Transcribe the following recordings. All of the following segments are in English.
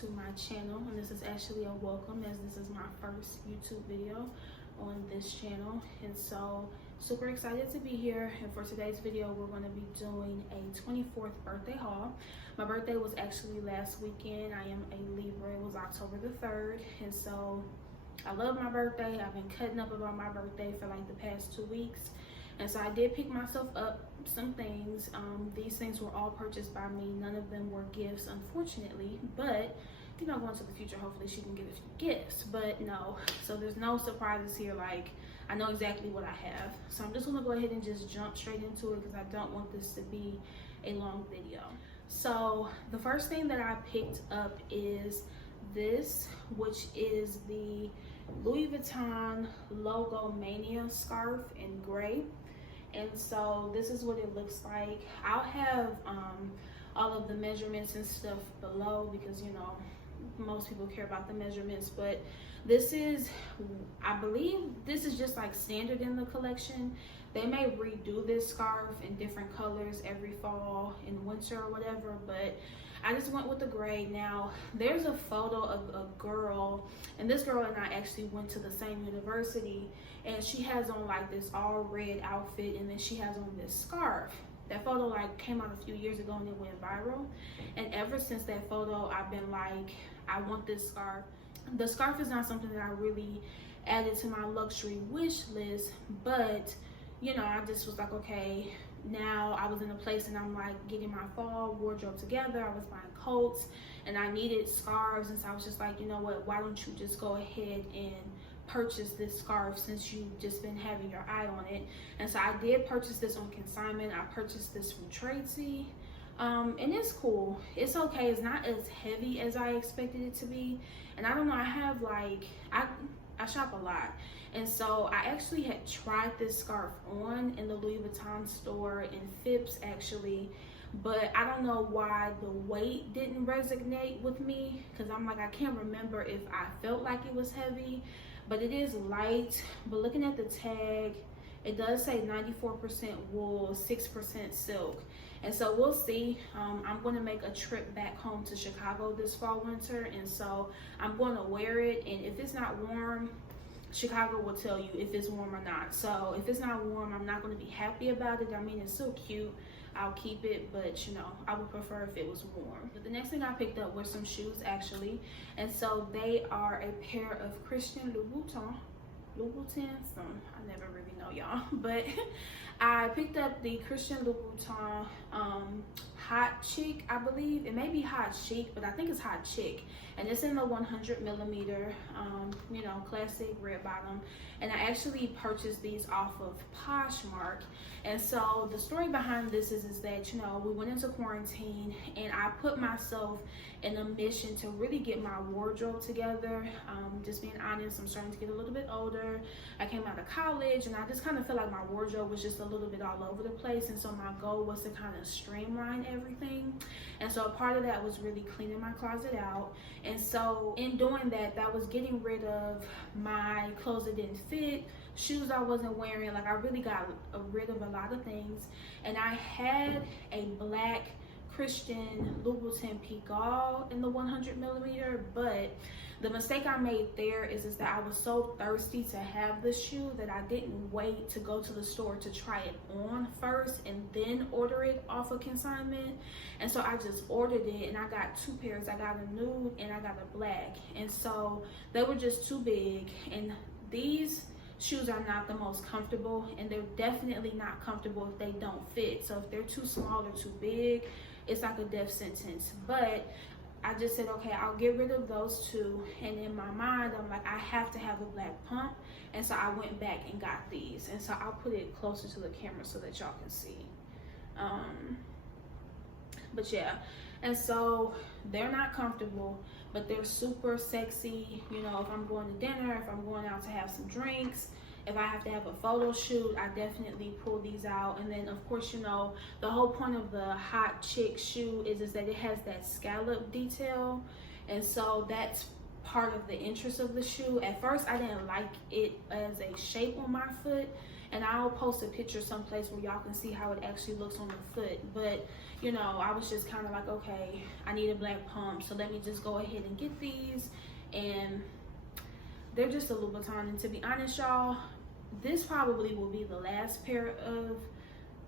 to my channel, and this is actually a welcome, as this is my first YouTube video on this channel. And so super excited to be here. And for today's video, we're going to be doing a 24th birthday haul. My birthday was actually last weekend. I am a Libra. It was October the 3rd, and so I love my birthday. I've been cutting up about my birthday for like the past 2 weeks. And so I did pick myself up some things. These things were all purchased by me. None of them were gifts, unfortunately. But, you know, going to the future, hopefully she can get a few gifts. But no, so there's no surprises here. Like, I know exactly what I have. So I'm just going to go ahead and just jump straight into it because I don't want this to be a long video. So the first thing that I picked up is this, which is the Louis Vuitton Logomania scarf in gray. And so this is what it looks like. I'll have all of the measurements and stuff below because, you know, most people care about the measurements, but this is, I believe this is just like standard in the collection. They may redo this scarf in different colors every fall and winter or whatever, but I just went with the gray. Now, there's a photo of a girl, and this girl and I actually went to the same university, and she has on like this all red outfit, and then she has on this scarf. That photo like came out a few years ago and it went viral, and ever since that photo I've been like, I want this scarf. The scarf is not something that I really added to my luxury wish list, but you know, I just was like, okay, now I was in a place and I'm like getting my fall wardrobe together. I was buying coats and I needed scarves, and so I was just like, you know what, why don't you just go ahead and purchase this scarf since you've just been having your eye on it. And so I did purchase this on consignment. I purchased this from Tracy, and it's cool. It's okay. It's not as heavy as I expected it to be, and I don't know, I have like, I shop a lot, and so I actually had tried this scarf on in the Louis Vuitton store in Phipps actually, but I don't know why the weight didn't resonate with me, because I'm like, I can't remember if I felt like it was heavy, but it is light. But looking at the tag, it does say 94% wool, 6% silk. And so we'll see. I'm going to make a trip back home to Chicago this fall winter, and so I'm going to wear it, and if it's not warm, Chicago will tell you if it's warm or not. So if it's not warm, I'm not going to be happy about it. I mean, it's so cute, I'll keep it, but you know, I would prefer if it was warm. But the next thing I picked up were some shoes actually, and so they are a pair of Christian Louboutin, I never really know y'all, but I picked up the Christian Louboutin Hot Chick, I believe. It may be Hot Chic, but I think it's Hot Chick, and it's in the 100mm, you know, classic red bottom. And I actually purchased these off of Poshmark. And so the story behind this is that, you know, we went into quarantine and I put myself in a mission to really get my wardrobe together. Just being honest, I'm starting to get a little bit older. I came out of college and I just kind of feel like my wardrobe was just a little bit all over the place, and so my goal was to kind of streamline everything. And so a part of that was really cleaning my closet out, and so in doing that, that was getting rid of my clothes that didn't fit, shoes I wasn't wearing. Like, I really got rid of a lot of things. And I had a black Christian Louboutin Pigalle in the 100mm, but the mistake I made there is that I was so thirsty to have the shoe that I didn't wait to go to the store to try it on first and then order it off of consignment. And so I just ordered it, and I got 2 pairs. I got a nude and I got a black, and so they were just too big. And these shoes are not the most comfortable, and they're definitely not comfortable if they don't fit. So if they're too small or too big, it's like a death sentence. But I just said, okay, I'll get rid of those 2. And in my mind, I'm like, I have to have a black pump. And so I went back and got these. And so I'll put it closer to the camera so that y'all can see. But yeah, and so they're not comfortable, but they're super sexy. You know, if I'm going to dinner, if I'm going out to have some drinks, if I have to have a photo shoot, I definitely pull these out. And then of course, you know, the whole point of the Hot Chick shoe is that it has that scallop detail, and so that's part of the interest of the shoe. At first I didn't like it as a shape on my foot, and I'll post a picture someplace where y'all can see how it actually looks on the foot. But you know, I was just kind of like, okay, I need a black pump, so let me just go ahead and get these. And they're just a Louboutin, and to be honest, y'all, this probably will be the last pair of,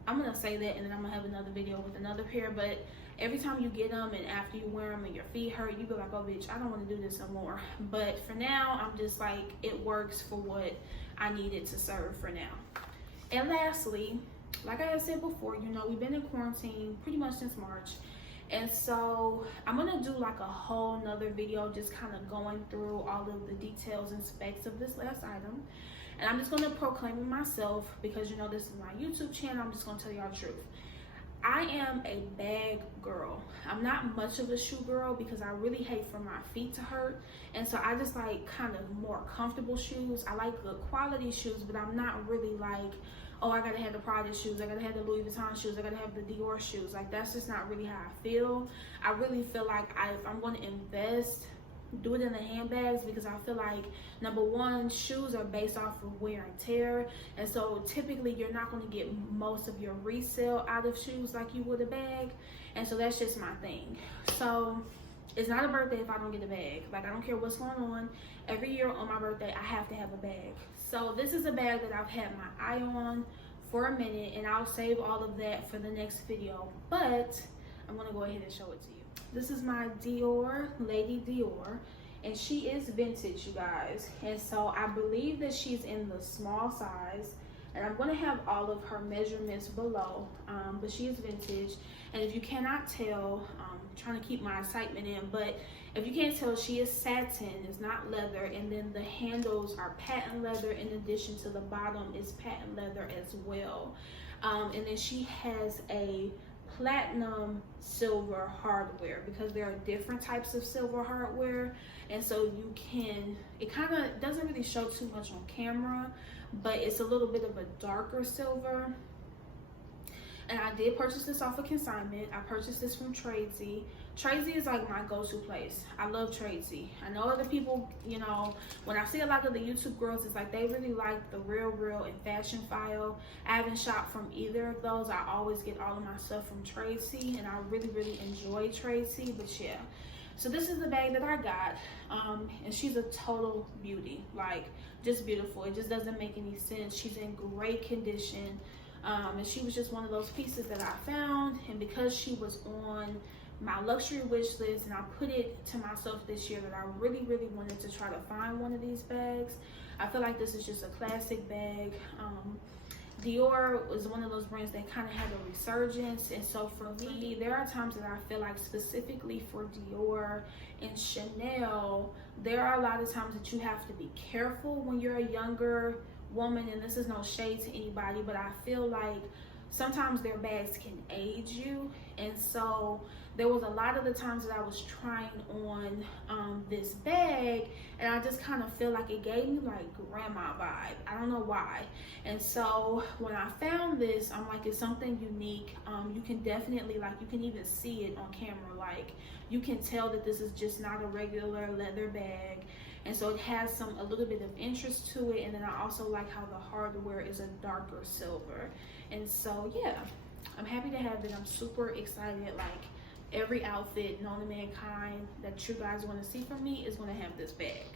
I'm gonna say that, and then I'm gonna have another video with another pair. But every time you get them and after you wear them and your feet hurt, you be like, oh bitch, I don't want to do this no more. But for now, I'm just like, it works for what I need it to serve for now. And lastly, like I have said before, you know, we've been in quarantine pretty much since March. And so I'm gonna do like a whole nother video just kind of going through all of the details and specs of this last item. And I'm just gonna proclaim it myself because, you know, this is my YouTube channel. I'm just gonna tell y'all the truth. I am a bag girl. I'm not much of a shoe girl because I really hate for my feet to hurt. And so I just like kind of more comfortable shoes. I like good quality shoes, but I'm not really like, oh, I gotta have the Prada shoes, I gotta have the Louis Vuitton shoes, I gotta have the Dior shoes. Like, that's just not really how I feel. I really feel like if I'm gonna invest, do it in the handbags, because I feel like, number one, shoes are based off of wear and tear, and so typically you're not going to get most of your resale out of shoes like you would a bag. And so that's just my thing. So it's not a birthday if I don't get a bag. Like, I don't care what's going on, every year on my birthday I have to have a bag. So this is a bag that I've had my eye on for a minute, and I'll save all of that for the next video, but I'm going to go ahead and show it to you. This is my Dior, Lady Dior, and she is vintage, you guys. And so I believe that she's in the small size, and I'm going to have all of her measurements below, but she is vintage. And if you cannot tell, I'm trying to keep my excitement in, but if you can't tell, she is satin, it's not leather, and then the handles are patent leather in addition to the bottom is patent leather as well. And then she has a platinum silver hardware, because there are different types of silver hardware, and so you can, it kind of doesn't really show too much on camera, but it's a little bit of a darker silver. And I did purchase this off of consignment. I purchased this from Tradesy. Tradesy is like my go-to place. I love Tradesy. I know other people, you know, when I see a lot of the YouTube girls, it's like they really like the Real and Fashion File. I haven't shopped from either of those. I always get all of my stuff from Tradesy, and I really enjoy Tradesy. But yeah, so this is the bag that I got, and she's a total beauty, like just beautiful. It just doesn't make any sense. She's in great condition. And she was just one of those pieces that I found, and because she was on my luxury wish list, and I put it to myself this year that I really wanted to try to find one of these bags. I feel like this is just a classic bag. Dior was one of those brands that kind of had a resurgence, and so for me, there are times that I feel like specifically for Dior and Chanel, there are a lot of times that you have to be careful when you're a younger woman, and this is no shade to anybody, but I feel like sometimes their bags can age you. And so there was a lot of the times that I was trying on this bag, and I just kind of feel like it gave me like grandma vibe. I don't know why. And so when I found this, I'm like, it's something unique. You can definitely, like, you can even see it on camera, like you can tell that this is just not a regular leather bag. And so it has a little bit of interest to it. And then I also like how the hardware is a darker silver. And so yeah, I'm happy to have it. I'm super excited. Like, every outfit known to mankind that you guys want to see from me is going to have this bag.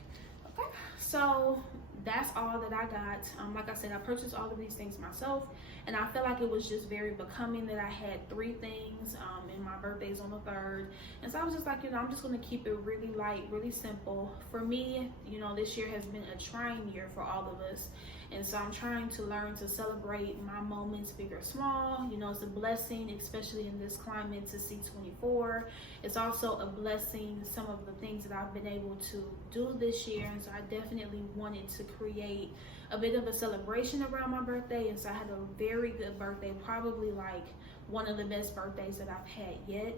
Okay, so that's all that I got. Like I said, I purchased all of these things myself, and I feel like it was just very becoming that I had 3 things, and my birthday's on the 3rd. And so I was just like, you know, I'm just going to keep it really light, really simple. For me, you know, this year has been a trying year for all of us. And so I'm trying to learn to celebrate my moments, big or small. You know, it's a blessing, especially in this climate, to see 24. It's also a blessing, some of the things that I've been able to do this year. And so I definitely wanted to create a bit of a celebration around my birthday. And so I had a very good birthday, probably like one of the best birthdays that I've had yet.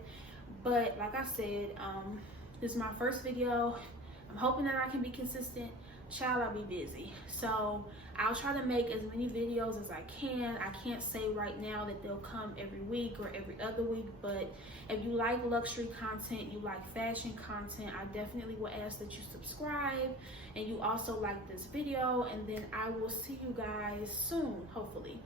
But like I said, this is my first video. I'm hoping that I can be consistent. Child, I'll be busy. So I'll try to make as many videos as I can. I can't say right now that they'll come every week or every other week, but if you like luxury content, you like fashion content, I definitely will ask that you subscribe and you also like this video, and then I will see you guys soon, hopefully.